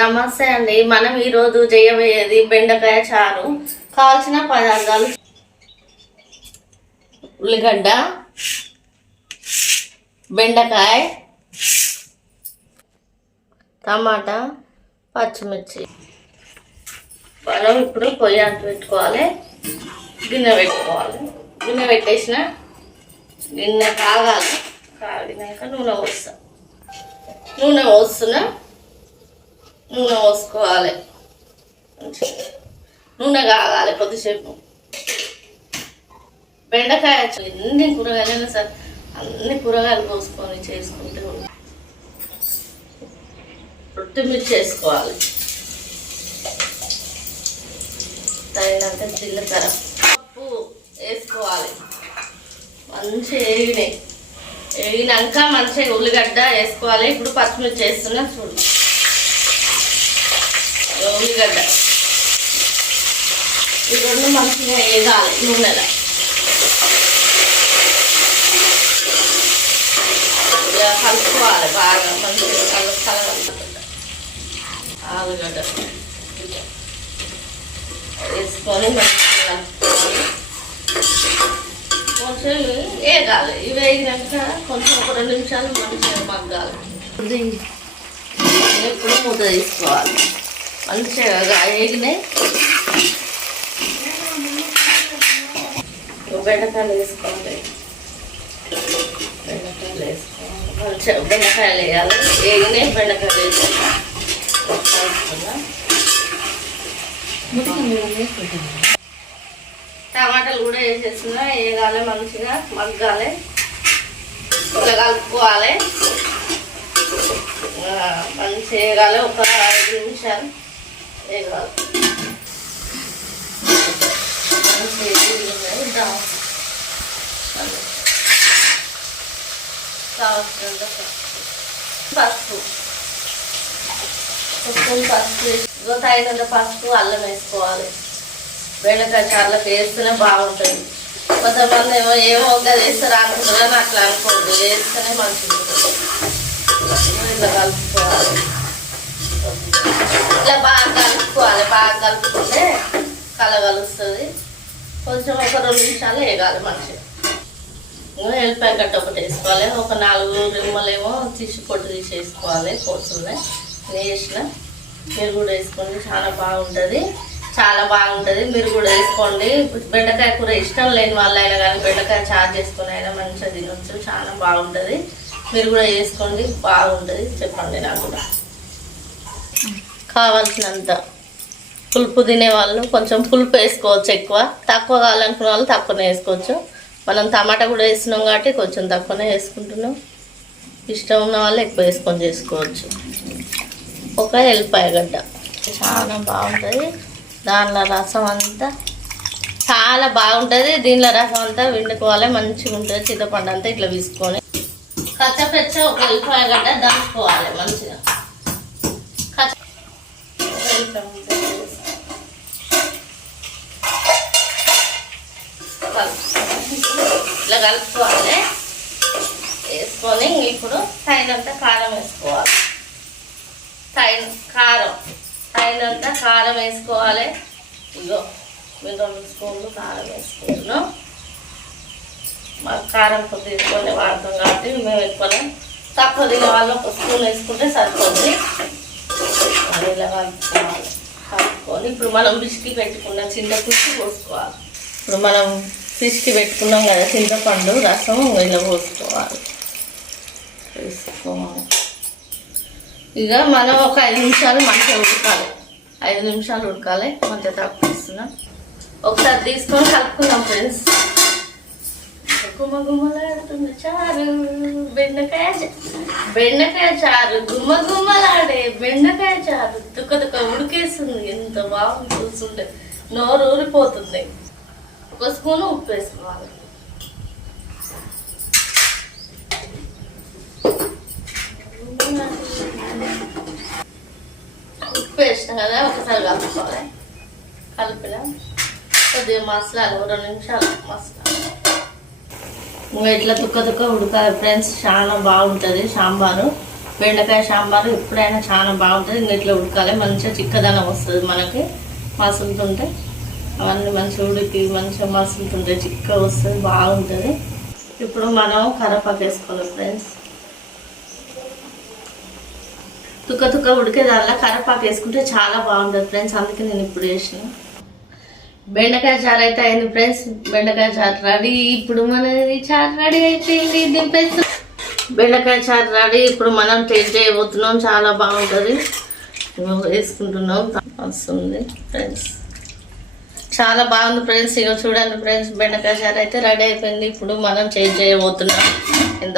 నమస్తే అండి. మనం ఈరోజు చేయబోయేది బెండకాయ చారు. కావాల్సిన పదార్థాలు: ఉల్లిగడ్డ, బెండకాయ, టమాటా, పచ్చిమిర్చి. మనం ఇప్పుడు పొయ్యి అంటు పెట్టుకోవాలి, గిన్నె పెట్టుకోవాలి. గిన్నె పెట్టేసిన గిన్నె కాగాలి. కాగినాక నూనె పోస్తా. నూనె పోసుకోవాలి. నూనె కాగాలి కొద్దిసేపు. బెండకాయ ఎన్ని కూరగాయలైనా సరే అన్ని కూరగాయలు పోసుకొని చేసుకుంటే రొట్టెమిర్చి వేసుకోవాలి. తగినంత జీలకర్ర, పప్పు వేసుకోవాలి. మంచిగా వేగినాక మంచిగా ఉల్లిగడ్డ వేసుకోవాలి. ఇప్పుడు పచ్చిమిర్చి వేస్తున్నా చూడు. ఉల్లిగడ్డ ఈ రెండు మంచిగా వేగాలి నూనెలో. కలుపుకోవాలి బాగా మంచిగా కలగలుపుకుంటా. ఆలుగడ్డ వేసుకొని మంచిగా కలుపుకోవాలి. కొంచెం వేగాలి. ఇవి వేగినాక కొంచెం ఒక 2 నిమిషాలు మంచిగా మగ్గాలి. ఇప్పుడు మూత తీసుకోవాలి. మంచిగా వేగినాయి. బెండకాయలు వేసుకోవాలి. మంచిగా బెండకాయలు వేయాలి. వేగినాయి బెండకాయలు వేసుకున్నా. టమాటాలు కూడా వేసేస్తున్నా. వేగాలి, మంచిగా మగ్గాలి. ఇట్లా కలుపుకోవాలి. మంచిగా వేగాలి. ఒక 5 నిమిషాలు వేగాలి. పసుపు తగినంత పసుపు, అల్లం వేసుకోవాలి. బెండకాయ చారులకు వేస్తేనే బాగుంటుంది. కొంతమంది ఏమో వేస్తారు అనుకుంటారని అట్లా అనుకోండి. వేస్తేనే మంచిగా ఉంటుంది. ఇట్లా కలుపుకోవాలి. ఇట్లా బాగా కలుపుకోవాలి. బాగా కలుపుకుంటే కలగలుస్తుంది. కొంచెం ఒక 2 నిమిషాలు వేగాలి మంచిగా. ఎల్లిపాయ కట్ట ఒకటి వేసుకోవాలి. ఒక 4 రిమ్మలేమో పొట్టు తీసేసుకోవాలి. కోసులే వేసిన మీరు కూడా వేసుకోండి. చాలా బాగుంటుంది. మీరు కూడా వేసుకోండి. బెండకాయ కూర ఇష్టం లేని వాళ్ళైనా కానీ బెండకాయ చారు చేసుకొని అయినా మంచిగా తినొచ్చు. చాలా బాగుంటుంది. మీరు కూడా వేసుకోండి, బాగుంటుంది. చెప్పండి నాకు కూడా. కావాల్సినంత పులుపు తినేవాళ్ళు కొంచెం పులుపు వేసుకోవచ్చు. ఎక్కువ తక్కువ కావాలనుకునే వాళ్ళు తక్కువనే వేసుకోవచ్చు. మనం టమాటా కూడా వేస్తున్నాం కాబట్టి కొంచెం తక్కువనే వేసుకుంటున్నాం. ఇష్టం ఉన్న వాళ్ళు ఎక్కువ వేసుకొని చేసుకోవచ్చు. ఒక ఎల్లిపాయ గడ్డ చాలా బాగుంటుంది. దానిలో రసం అంతా చాలా బాగుంటుంది. దీనిలో రసం అంతా వండుకోవాలి. మంచిగా ఉంటుంది. చింతపండు అంతా ఇట్లా తీసుకొని కచ్చపెచ్చ ఒక ఎల్లిపాయ గడ్డ దంచుకోవాలి మంచిగా. ఇట్లా కలుపుకోవాలి. వేసుకొని ఇప్పుడు తగినంత కారం వేసుకోవాలి. తగినంత కారం వేసుకోవాలి. ఇగో మీరు 2 స్పూన్లు కారం వేసుకుంటున్నాం. మాకు కారం కొద్దిగా ఎక్కువనే వాడతాం కాబట్టి మేము ఎక్కువనే. తక్కువ తినే వాళ్ళు 1 స్పూన్ వేసుకుంటే సరిపోతుంది. అది ఇలా కలుపుకొని ఇప్పుడు మనం పిసికి పెట్టుకున్న చింతపులుసు పోసుకోవాలి. ఇప్పుడు మనం పిసికి పెట్టుకున్నాం కదా చింతపండు రసం ఇలా పోసుకోవాలి. ఇక మనం ఒక 5 నిమిషాలు మంచిగా ఉడకాలి. 5 నిమిషాలు ఉడకాలి. మంచిగా తప్పిస్తున్నాం. ఒకసారి తీసుకొని కలుపుకుందాం ఫ్రెండ్స్. గుమ్మగుమ్మలాడుతుంది చారు బెండకాయ చారు. గుమ్మగుమ్మలాడే బెండకాయ చారు. తుక్క ఉడికేస్తుంది. ఎంత బాగుంది చూస్తుంటే నోరు ఊరిపోతుంది. 1 స్పూను ఉప్పు వేసుకోవాలి. ఉప్పు వేసినాం కదా ఒకసారి కలుపుకోవాలి. కలిపిన కొద్దిగా మసాలాలు 2 నిమిషాలు మసాలా ఇట్లా తుక్క ఉడకాలి ఫ్రెండ్స్. చాలా బాగుంటుంది సాంబారు. బెండకాయ సాంబార్ ఎప్పుడైనా చాలా బాగుంటుంది. ఇంకా ఇట్లా ఉడకాలి, మంచిగా చిక్కదనం వస్తుంది మనకి. మసులుతుంటే అవన్నీ మంచిగా ఉడికి మంచిగా మసులుతుంటే చిక్క వస్తుంది, బాగుంటుంది. ఇప్పుడు మనం కరివేపాకు వేసుకోవాలి ఫ్రెండ్స్. తుక్క ఉడికే దానిలో కరివేపాకు వేసుకుంటే చాలా బాగుంటుంది ఫ్రెండ్స్. అందుకే నేను ఇప్పుడు వేసిన. బెండకాయ చారు అయితే అయింది ఫ్రెండ్స్. బెండకాయ చారు రెడీ. ఇప్పుడు మనది చారు రెడీ అయిపోయింది, దింపేస్తాం. బెండకాయ చారు రెడీ. ఇప్పుడు మనం టేస్ట్ చేయబోతున్నాం. చాలా బాగుంటుంది. వేసుకుంటున్నాం, వస్తుంది ఫ్రెండ్స్. చాలా బాగుంది ఫ్రెండ్స్. ఇక చూడండి ఫ్రెండ్స్, బెండకాయ చారు అయితే రెడీ అయిపోయింది. ఇప్పుడు మనం టేస్ట్ చేయబోతున్నాం. ఎంత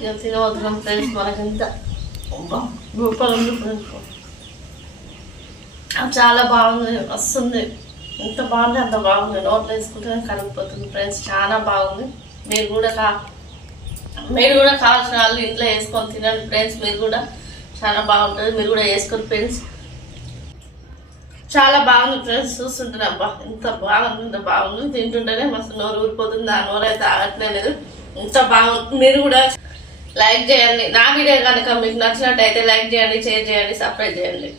ఇక తినబోతున్నాం ఫ్రెండ్స్. మనకింత రూపాయలు ఉంది ఫ్రెండ్స్. చాలా బాగుంది, వస్తుంది. ఎంత బాగుంది అంత బాగుంది. నోట్లో వేసుకుంటే కలిగిపోతుంది ఫ్రెండ్స్. చాలా బాగుంది. మీరు కూడా కావాల్సిన వాళ్ళు ఇంట్లో వేసుకొని తినండి ఫ్రెండ్స్. మీరు కూడా చాలా బాగుంటుంది. మీరు కూడా వేసుకొని ఫ్రెండ్స్. చాలా బాగుంది ఫ్రెండ్స్. చూస్తుంటే అబ్బా ఎంత బాగుంది, ఎంత బాగుంది. తింటుంటేనే మస్తు నోరు ఊరిపోతుంది. ఆ నోరు అయితే ఆగట్లేదు. ఎంత బాగుంది. మీరు కూడా లైక్ చేయండి. నా వీడియో కనుక మీకు నచ్చినట్టయితే లైక్ చేయండి, షేర్ చేయండి, సబ్స్క్రైబ్ చేయండి.